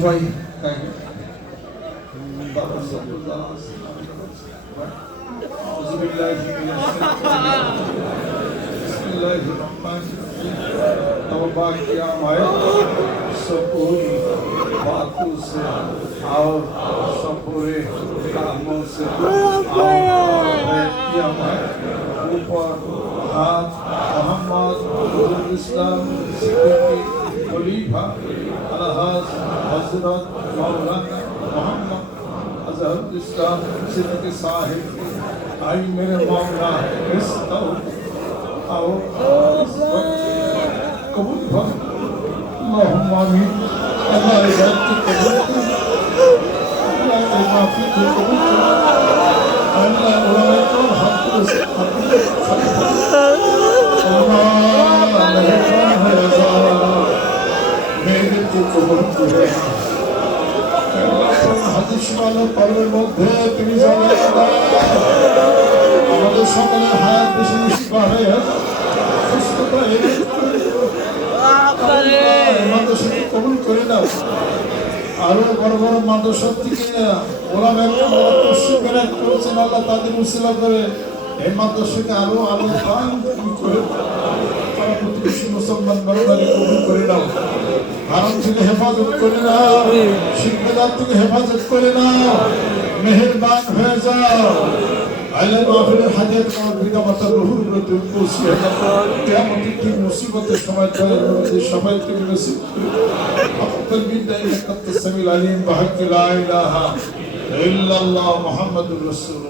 সবাই तौबा किया मैं सबूरी बातों से और सबूरे कामों से किया मैं ऊपर हाथ मोहम्मद इस्लाम सिद्दीकी खलीफा अलहाज हजरत मौलाना मोहम्मद अजहर इस्लाम सिद्दीकी साहिब आई मेरे मौला इस आओ कबूल फर अल्लाहुम्मा आमीन अल्लाह इबादत कबूल अल्लाह माफी कबूल अल्लाह उलमा को हक से मेरे को कबूल करे হাদিস মানো পর্বের মধ্যে তুমি জানেন আমাদের সকলের হায়াত বেশি বেশি বাড়ে সুস্থতা মাদ্রাসাকে কবুল করে দাও আরো বড় বড় মাদ্রাসা থেকে ওলামায়ে কেরাম করছেন আল্লাহ তাদের উসিলা করে এই মাদ্রাসাকে আরো আলো দান করে তারা প্রতিবেশী মুসলমান বান্দাকে কবুল করে দাও হারাম থেকে হেফাজত করে নাও শিরকদার থেকে হেফাজত করে নাও মেহেরবান হয়ে যাও আল্লাহ মাহফিলের হাদিয়াত আমার পিতা মাতার রূহুর প্রতি পৌঁছে কিয়ামতের দিন মুসিবতের সময় তাদের সবাইকে নসিব করে আফতাল বিদায় ইলাকাত সামিল আলিম বাহাক লা ইলাহা ইল্লাল্লাহ মুহাম্মাদুর রাসূলুল্লাহ